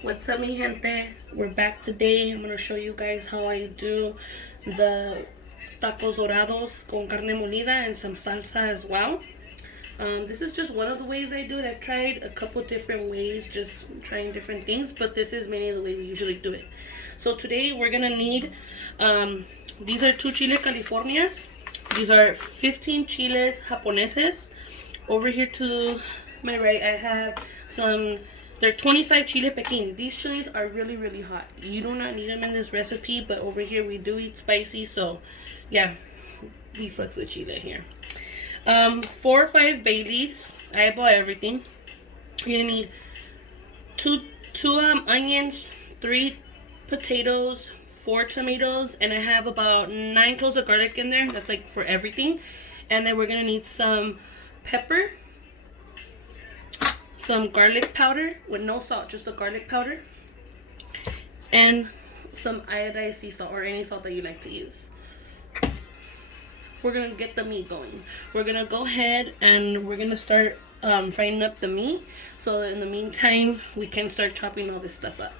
What's up, mi gente? We're back today. I'm going to show you guys how I do the tacos dorados con carne molida and some salsa as well. This is just one of the ways I do it. I've tried a couple different ways, just trying different things, but this is mainly the way we usually do it. So today we're going to need, these are 2 Chile Californias. These are 15 Chiles Japoneses. Over here to my right, I have some... They're 25 Chiles Piquin. These chilies are really, really hot. You do not need them in this recipe, but over here we do eat spicy, so yeah, we fucks with Chile here. 4 or 5 bay leaves. I bought everything. You're gonna need two onions, 3 potatoes, 4 tomatoes, and I have about 9 cloves of garlic in there. That's like for everything. And then we're gonna need some pepper, some garlic powder with no salt, just the garlic powder, and some iodized sea salt or any salt that you like to use. We're gonna get the meat going. We're gonna go ahead and we're gonna start frying up the meat, so that in the meantime we can start chopping all this stuff up.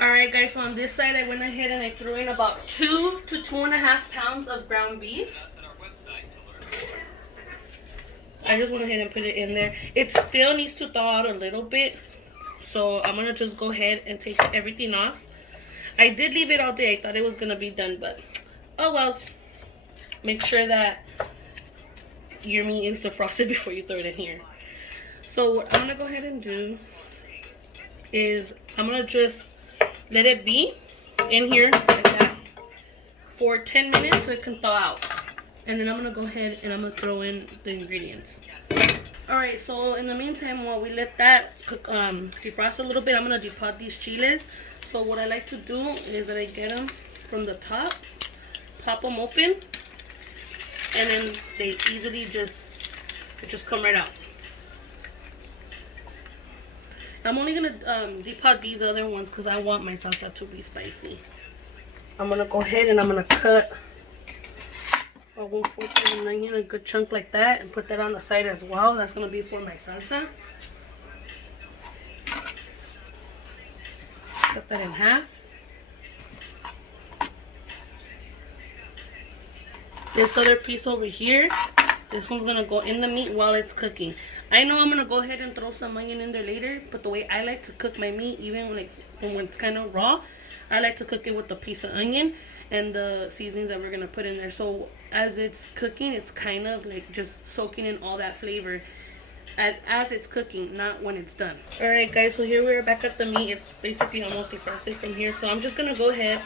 Alright guys, so on this side I went ahead and I threw in about 2 to 2.5 pounds of ground beef. I just went ahead and put it in there. It still needs to thaw out a little bit, so I'm gonna just go ahead and take everything off. I did leave it all day. I thought it was gonna be done, but oh well. Make sure that your meat is defrosted before you throw it in here. So what I'm gonna go ahead and do is I'm gonna just let it be in here like that for 10 minutes so it can thaw out. And then I'm going to go ahead and I'm going to throw in the ingredients. Alright, so in the meantime, while we let that cook, defrost a little bit, I'm going to depot these chiles. So what I like to do is that I get them from the top, pop them open, and then they easily just come right out. I'm only going to depot these other ones because I want my salsa to be spicy. I'm going to go ahead and I'm going to cut a 1/4 of an onion, a good chunk like that, and put that on the side as well. That's going to be for my salsa. Cut that in half. This other piece over here, this one's going to go in the meat while it's cooking. I know I'm going to go ahead and throw some onion in there later, but the way I like to cook my meat, even when it's kind of raw, I like to cook it with a piece of onion and the seasonings that we're going to put in there. So as it's cooking, it's kind of like just soaking in all that flavor as it's cooking, not when it's done. Alright guys, so here we're back at the meat. It's basically almost defrosted from here. So I'm just going to go ahead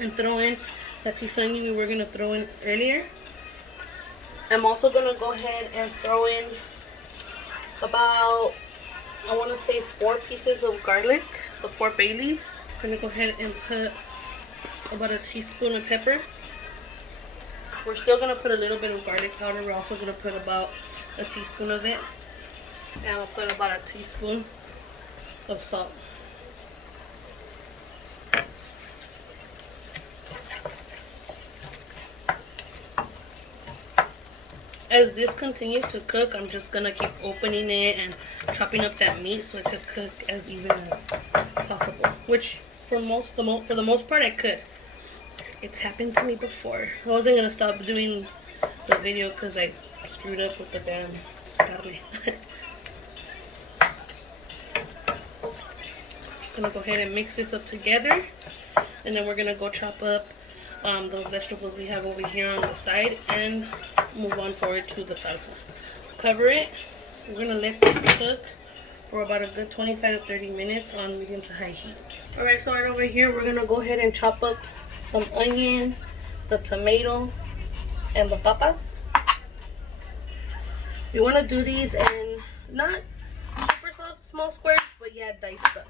and throw in that piece of onion we were going to throw in earlier. I'm also going to go ahead and throw in about, I want to say 4 pieces of garlic, the 4 bay leaves. I'm going to go ahead and put about a teaspoon of pepper. We're still going to put a little bit of garlic powder. We're also going to put about a teaspoon of it. And I'll put about a teaspoon of salt. As this continues to cook, I'm just going to keep opening it and chopping up that meat so it could cook as even as possible. Which for the most part I could. It's happened to me before. I wasn't going to stop doing the video because I screwed up with the damn carne. Just going to go ahead and mix this up together. And then we're going to go chop up those vegetables we have over here on the side and move on forward to the salsa. Cover it. We're going to let this cook for about a good 25 to 30 minutes on medium to high heat. Alright, so right over here we're going to go ahead and chop up some onion, the tomato, and the papas. You want to do these in not super small squares, but yeah, diced up.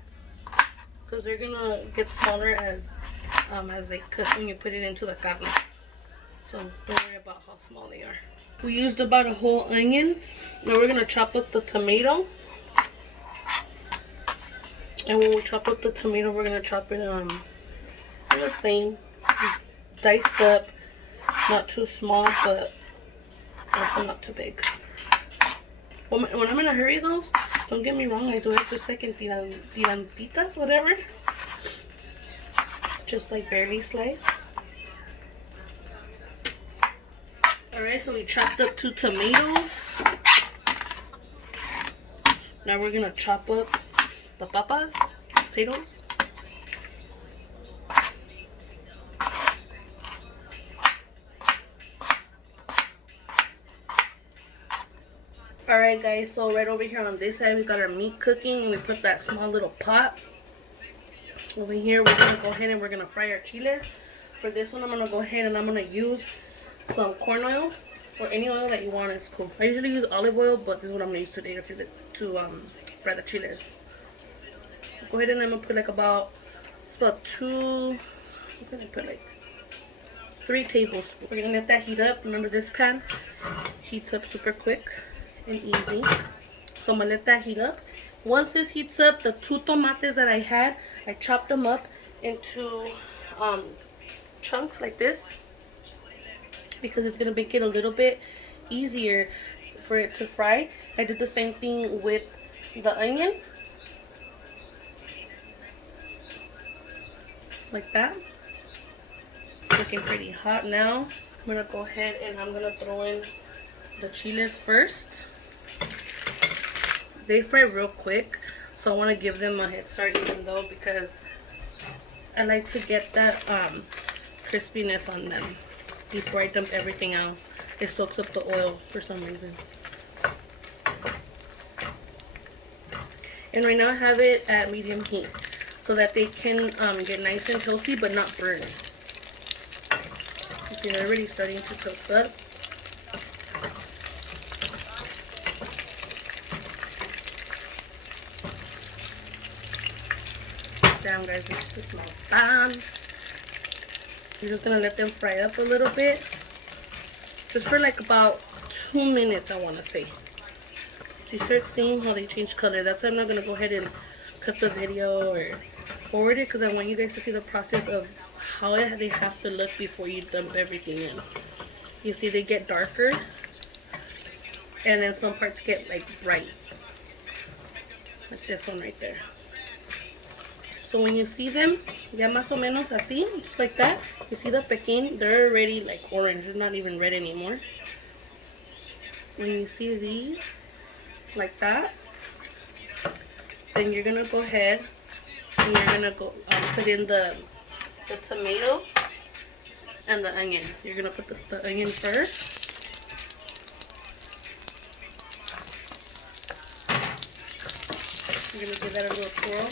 Because they're going to get smaller as they cook when you put it into the carne. So don't worry about how small they are. We used about a whole onion. Now we're going to chop up the tomato. And when we chop up the tomato, we're going to chop it in the same, diced up, not too small, but also not too big. When I'm in a hurry though, Don't get me wrong, I do it just like in tirantitas, whatever. Just like barely sliced. Alright, so we chopped up 2 tomatoes. Now we're gonna chop up the papas, potatoes. Alright guys, so right over here on this side we got our meat cooking, and we put that small little pot. Over here we're gonna go ahead and we're gonna fry our chiles. For this one I'm gonna go ahead and I'm gonna use some corn oil, or any oil that you want is cool. I usually use olive oil, but this is what I'm gonna use today to fry the chiles. Go ahead and I'm gonna put like about 3 tablespoons. We're gonna let that heat up. Remember, this pan heats up super quick and easy. So I'm gonna let that heat up. Once this heats up, the 2 tomates that I had, I chopped them up into chunks like this, because it's gonna make it a little bit easier for it to fry. I did the same thing with the onion, like that. It's looking pretty hot now. I'm gonna go ahead and I'm gonna throw in the chiles first. They fry real quick, so I want to give them a head start, even though, because I like to get that crispiness on them before I dump everything else. It soaks up the oil for some reason. And right now I have it at medium heat so that they can get nice and toasty but not burn. You see, they're already starting to toast up. Damn guys, this smells bad. You're just gonna let them fry up a little bit, just for like about 2 minutes, I want to say. So you start seeing how they change color. That's why I'm not gonna go ahead and cut the video or forward it, because I want you guys to see the process of how they have to look before you dump everything in. You see, they get darker, and then some parts get like bright, like this one right there. So when you see them, ya más o menos así, just like that, you see the Piquin, they're already like orange. They're not even red anymore. When you see these, like that, then you're gonna go ahead and you're gonna go put in the tomato and the onion. You're gonna put the onion first. You're gonna give that a little swirl.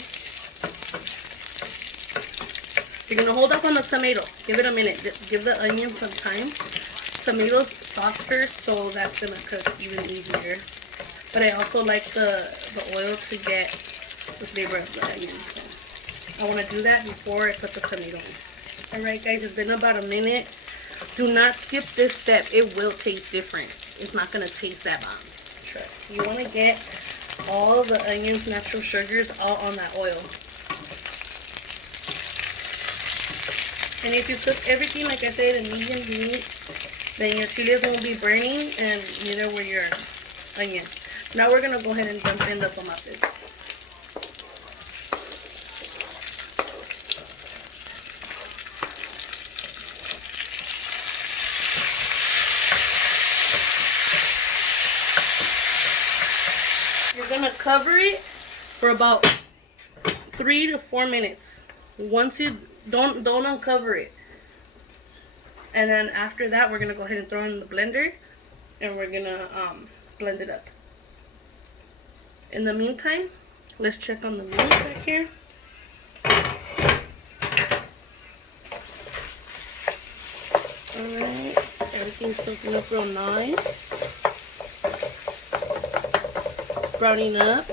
You're gonna hold up on the tomato. Give it a minute. Give the onion some time. Tomato's softer, so that's gonna cook even easier. But I also like the oil to get the flavor of the onion. So I want to do that before I put the tomato in. Alright guys, it's been about a minute. Do not skip this step. It will taste different. It's not gonna taste that bomb. Trust. You want to get all the onion's natural sugars all on that oil. And if you cook everything, like I said, in medium heat, then your chiles won't be burning, and neither will your onion. Now we're going to go ahead and dump in the tomates. You're going to cover it for about 3 to 4 minutes. Once you don't uncover it, and then after that we're gonna go ahead and throw in the blender, and we're gonna blend it up. In the meantime, let's check on the meat back here. Alright, everything's soaking up real nice. It's browning up.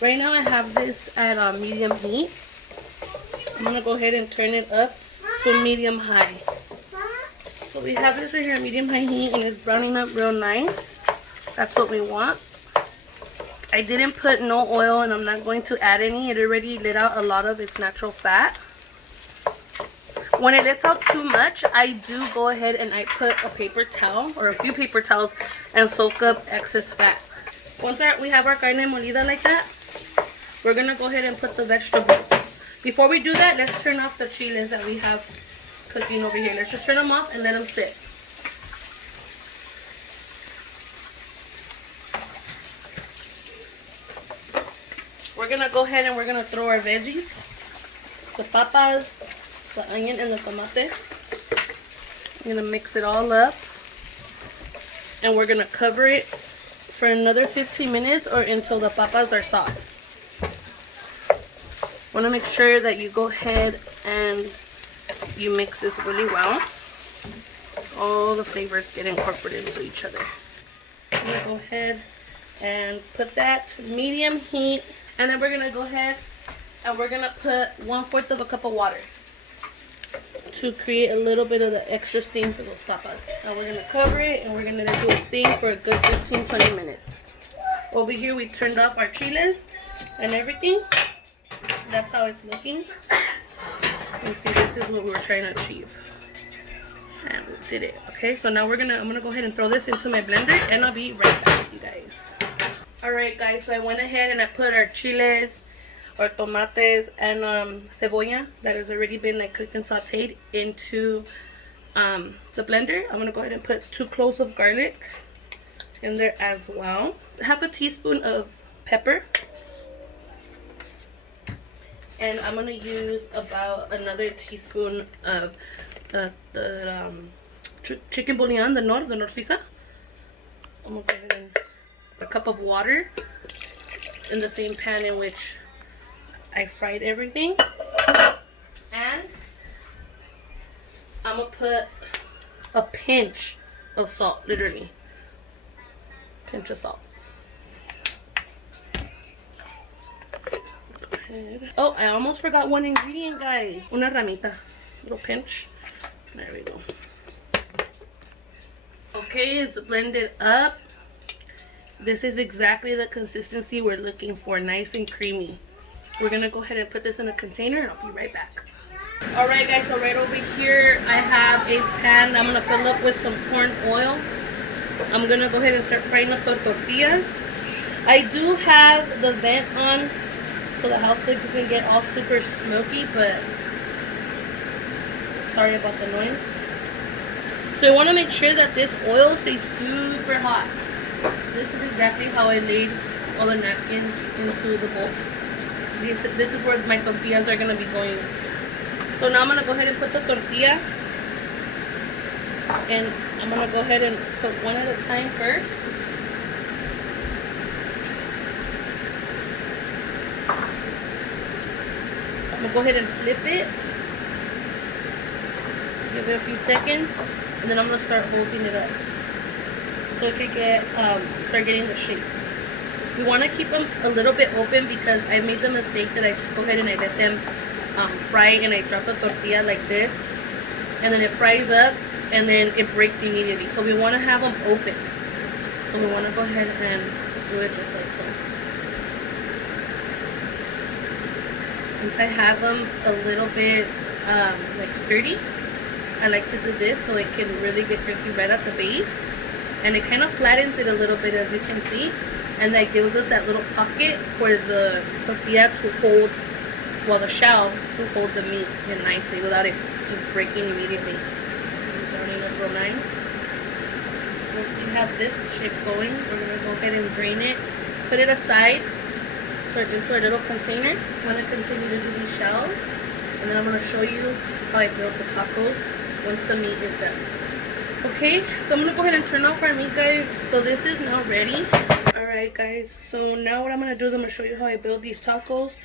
Right now I have this at medium heat. I'm going to go ahead and turn it up to medium high. So we have this right here at medium high heat, and it's browning up real nice. That's what we want. I didn't put no oil, and I'm not going to add any. It already let out a lot of its natural fat. When it lets out too much, I do go ahead and I put a paper towel or a few paper towels and soak up excess fat. Once we have our carne molida like that, we're going to go ahead and put the vegetables. Before we do that, let's turn off the chiles that we have cooking over here. Let's just turn them off and let them sit. We're going to go ahead and we're going to throw our veggies. The papas, the onion, and the tomate. I'm going to mix it all up. And we're going to cover it for another 15 minutes or until the papas are soft. Want to make sure that you go ahead and you mix this really well. All the flavors get incorporated into each other. I'm going to go ahead and put that to medium heat. And then we're going to go ahead and we're going to put 1/4 of a cup of water to create a little bit of the extra steam for those papas. Now we're going to cover it and we're going to do a steam for a good 15-20 minutes. Over here we turned off our chiles and everything. That's how it's looking. You see, this is what we were trying to achieve. And we did it. Okay, so now I'm gonna go ahead and throw this into my blender and I'll be right back with you guys. Alright guys, so I went ahead and I put our chiles, our tomates, and cebolla that has already been like cooked and sauteed into the blender. I'm gonna go ahead and put 2 cloves of garlic in there as well. 1/2 teaspoon of pepper. And I'm going to use about another teaspoon of the chicken bouillon, the Nor Suiza. I'm going to go ahead and a cup of water in the same pan in which I fried everything. And I'm going to put a pinch of salt, literally. Pinch of salt. Oh, I almost forgot one ingredient, guys. Una ramita. Little pinch. There we go. Okay, it's blended up. This is exactly the consistency we're looking for. Nice and creamy. We're going to go ahead and put this in a container and I'll be right back. Alright guys, so right over here I have a pan I'm going to fill up with some corn oil. I'm going to go ahead and start frying up the tortillas. I do have the vent on, so the house doesn't get all super smoky, but sorry about the noise. So you want to make sure that this oil stays super hot. This is exactly how I laid all the napkins into the bowl. This is where my tortillas are going to be going into. So now I'm going to go ahead and put the tortilla. And I'm going to go ahead and put one at a time first. I'm going to go ahead and flip it. Give it a few seconds. And then I'm going to start holding it up. So it could get, start getting the shape. We want to keep them a little bit open because I made the mistake that I just go ahead and I let them fry and I drop the tortilla like this. And then it fries up and then it breaks immediately. So we want to have them open. So we want to go ahead and do it just like so. Once I have them a little bit like sturdy, I like to do this so it can really get crispy right at the base. And it kind of flattens it a little bit, as you can see. And that gives us that little pocket for the tortilla to hold, well, the shell to hold the meat in nicely without it just breaking immediately. Browning up real nice. So once we have this shape going, we're going to go ahead and drain it, put it aside, turn it into a little container. I'm going to continue to do these shells, and then I'm going to show you how I build the tacos once the meat is done. Okay, so I'm going to go ahead and turn off our meat, guys. So this is now ready. Alright guys, so now what I'm going to do is I'm going to show you how I build these tacos.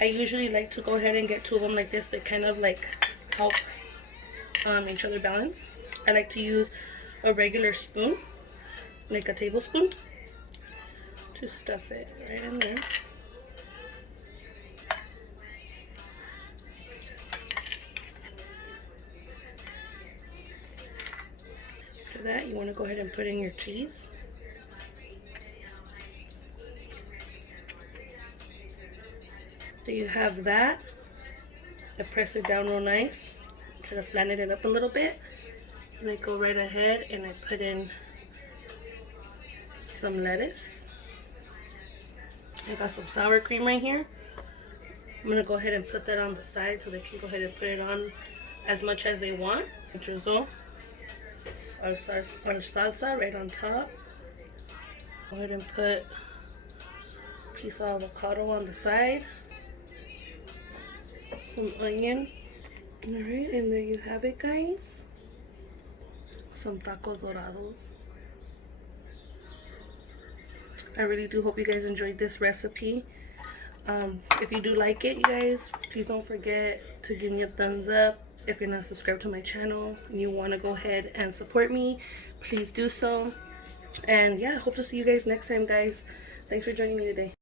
I usually like to go ahead and get 2 of them like this. They kind of like help each other balance. I like to use a regular spoon, like a tablespoon, to stuff it right in there. After that, you want to go ahead and put in your cheese. So you have that. I press it down real nice. Try to flatten it up a little bit. And I go right ahead and I put in some lettuce. I got some sour cream right here. I'm gonna go ahead and put that on the side so they can go ahead and put it on as much as they want. Drizzle our salsa right on top. Go ahead and put a piece of avocado on the side. Some onion. Alright, and there you have it, guys. Some tacos dorados. I really do hope you guys enjoyed this recipe. If you do like it, you guys, please don't forget to give me a thumbs up. If you're not subscribed to my channel and you want to go ahead and support me, please do so. And yeah, I hope to see you guys next time, guys. Thanks for joining me today.